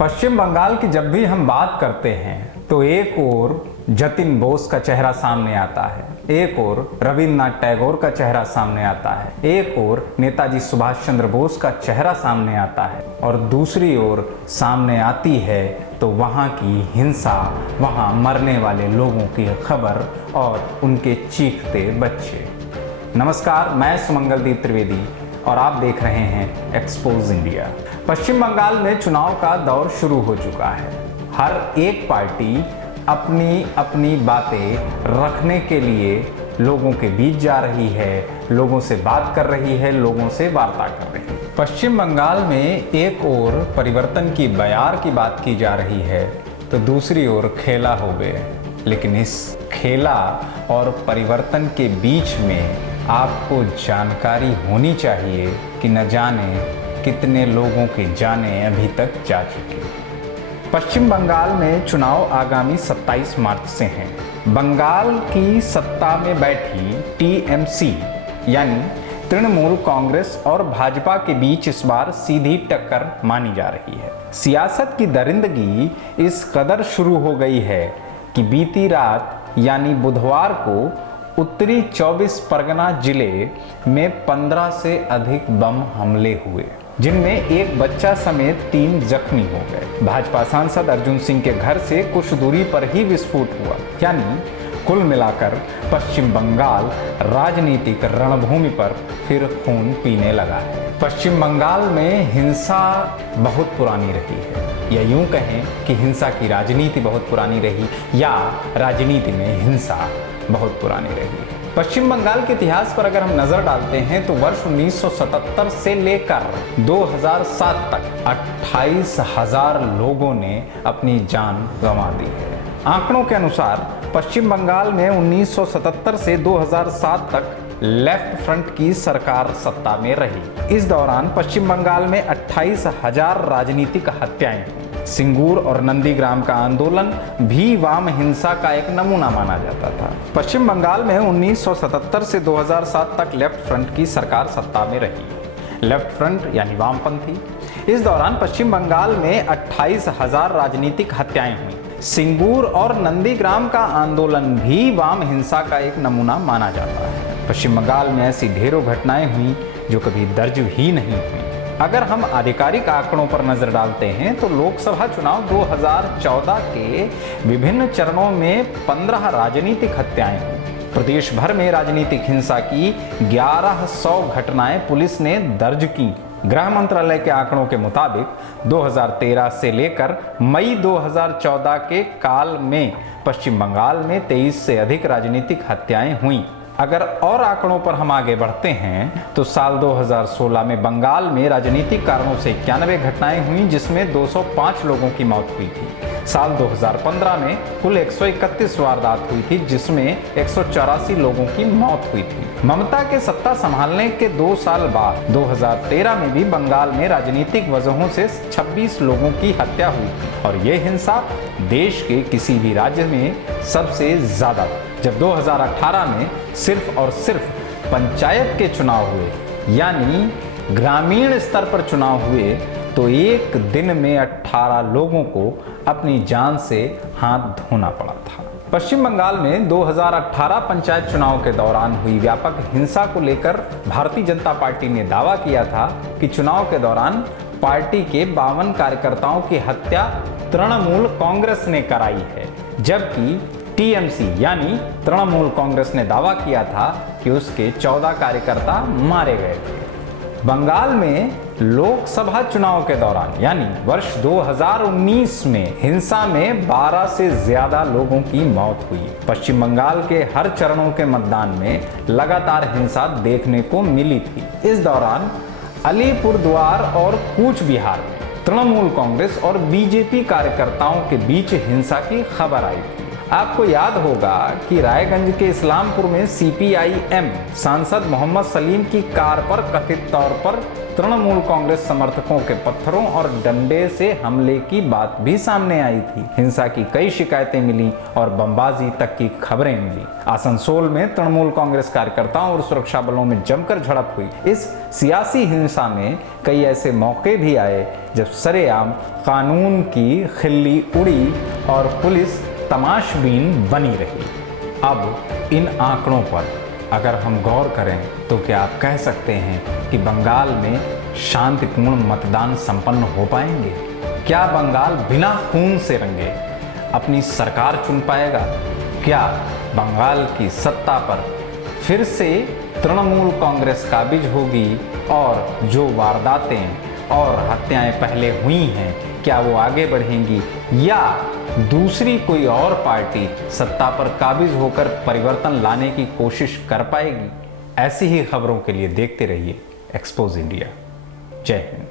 पश्चिम बंगाल की जब भी हम बात करते हैं तो एक ओर जतिन बोस का चेहरा सामने आता है, एक ओर रविन्द्रनाथ टैगोर का चेहरा सामने आता है, एक ओर नेताजी सुभाष चंद्र बोस का चेहरा सामने आता है और दूसरी ओर सामने आती है तो वहाँ की हिंसा, वहाँ मरने वाले लोगों की खबर और उनके चीखते बच्चे। नमस्कार, मैं सुमंगलदीप त्रिवेदी और आप देख रहे हैं एक्सपोज इंडिया। पश्चिम बंगाल में चुनाव का दौर शुरू हो चुका है। हर एक पार्टी अपनी अपनी बातें रखने के लिए लोगों के बीच जा रही है, लोगों से बात कर रही है, लोगों से वार्ता कर रही है। पश्चिम बंगाल में एक ओर परिवर्तन की बयार की बात की जा रही है तो दूसरी ओर खेला हो गए। लेकिन इस खेला और परिवर्तन के बीच में आपको जानकारी होनी चाहिए कि न जाने कितने लोगों की जानें अभी तक जा चुकी। पश्चिम बंगाल में चुनाव आगामी 27 मार्च से हैं। बंगाल की सत्ता में बैठी टीएमसी यानी तृणमूल कांग्रेस और भाजपा के बीच इस बार सीधी टक्कर मानी जा रही है। सियासत की दरिंदगी इस कदर शुरू हो गई है कि बीती रात यानी बुधवार को उत्तरी 24 परगना जिले में 15 से अधिक बम हमले हुए, जिनमें एक बच्चा समेत 3 जख्मी हो गए। भाजपा सांसद अर्जुन सिंह के घर से कुछ दूरी पर ही विस्फोट हुआ। यानी कुल मिलाकर पश्चिम बंगाल राजनीतिक रणभूमि पर फिर खून पीने लगा है। पश्चिम बंगाल में हिंसा बहुत पुरानी रही है, या यूं कहें कि हिंसा की राजनीति बहुत पुरानी रही, या राजनीति में हिंसा बहुत पुरानी रही। पश्चिम बंगाल के इतिहास पर अगर हम नजर डालते हैं तो वर्ष 1977 से लेकर 2007 तक 28,000 लोगों ने अपनी जान गंवा दी है। आंकड़ों के अनुसार पश्चिम बंगाल में 1977 से 2007 तक लेफ्ट फ्रंट की सरकार सत्ता में रही। इस दौरान पश्चिम बंगाल में 28,000 राजनीतिक हत्याएं हुई। सिंगूर और नंदीग्राम का आंदोलन भी वाम हिंसा का एक नमूना माना जाता था। पश्चिम बंगाल में 1977 से 2007 तक लेफ्ट फ्रंट की सरकार सत्ता में रही। लेफ्ट फ्रंट यानी वामपंथी। इस दौरान पश्चिम बंगाल में 28,000 राजनीतिक हत्याएं हुई। सिंगूर और नंदीग्राम का आंदोलन भी वाम हिंसा का एक नमूना माना जाता है। पश्चिम बंगाल में ऐसी ढेरों घटनाएं हुई जो कभी दर्ज ही नहीं हुई। अगर हम आधिकारिक आंकड़ों पर नजर डालते हैं तो लोकसभा चुनाव 2014 के विभिन्न चरणों में 15 राजनीतिक हत्याएं हुई। प्रदेश भर में राजनीतिक हिंसा की 1100 घटनाएं पुलिस ने दर्ज की। गृह मंत्रालय के आंकड़ों के मुताबिक 2013 से लेकर मई 2014 के काल में पश्चिम बंगाल में 23 से अधिक राजनीतिक हत्याएं हुई। अगर और आंकड़ों पर हम आगे बढ़ते हैं तो साल 2016 में बंगाल में राजनीतिक कारणों से 91 घटनाएं हुई, जिसमें 205 लोगों की मौत हुई थी। साल 2015 में कुल 131 वारदात हुई थी, जिसमें 184 लोगों की मौत हुई थी। ममता के सत्ता संभालने के 2 साल बाद 2013 में भी बंगाल में राजनीतिक वजहों से 26 लोगों की हत्या हुई थी और ये हिंसा देश के किसी भी राज्य में सबसे ज्यादा थी। जब 2018 में सिर्फ और सिर्फ पंचायत के चुनाव हुए, यानी ग्रामीण स्तर पर चुनाव हुए, तो एक दिन में 18 लोगों को अपनी जान से हाथ धोना पड़ा था। पश्चिम बंगाल में 2018 पंचायत चुनाव के दौरान हुई व्यापक हिंसा को लेकर भारतीय जनता पार्टी ने दावा किया था कि चुनाव के दौरान पार्टी के 52 कार्यकर्ताओं की हत्या तृणमूल कांग्रेस ने कराई है, जबकि टीएमसी यानी तृणमूल कांग्रेस ने दावा किया था कि उसके 14 कार्यकर्ता मारे गए थे। बंगाल में लोकसभा चुनाव के दौरान यानी वर्ष 2019 में हिंसा में 12 से ज्यादा लोगों की मौत हुई। पश्चिम बंगाल के हर चरणों के मतदान में लगातार हिंसा देखने को मिली थी। इस दौरान अलीपुरद्वार और कूच बिहार में तृणमूल कांग्रेस और बीजेपी कार्यकर्ताओं के बीच हिंसा की खबर आई थी। आपको याद होगा कि रायगंज के इस्लामपुर में सीपीआईएम सांसद मोहम्मद सलीम की कार पर कथित तौर पर तृणमूल कांग्रेस समर्थकों के पत्थरों और डंडे से हमले की बात भी सामने आई थी। हिंसा की कई शिकायतें मिली और बमबाजी तक की खबरें मिली। आसनसोल में तृणमूल कांग्रेस कार्यकर्ताओं और सुरक्षा बलों में जमकर झड़प हुई। इस सियासी हिंसा में कई ऐसे मौके भी आए जब सरेआम कानून की खिल्ली उड़ी और पुलिस तमाशबीन बनी रही। अब इन आंकड़ों पर अगर हम गौर करें तो क्या आप कह सकते हैं कि बंगाल में शांतिपूर्ण मतदान संपन्न हो पाएंगे? क्या बंगाल बिना खून से रंगे अपनी सरकार चुन पाएगा? क्या बंगाल की सत्ता पर फिर से तृणमूल कांग्रेस काबिज होगी और जो वारदातें और हत्याएं पहले हुई हैं क्या वो आगे बढ़ेंगी, या दूसरी कोई और पार्टी सत्ता पर काबिज होकर परिवर्तन लाने की कोशिश कर पाएगी? ऐसी ही खबरों के लिए देखते रहिए एक्सपोज इंडिया। जय हिंद।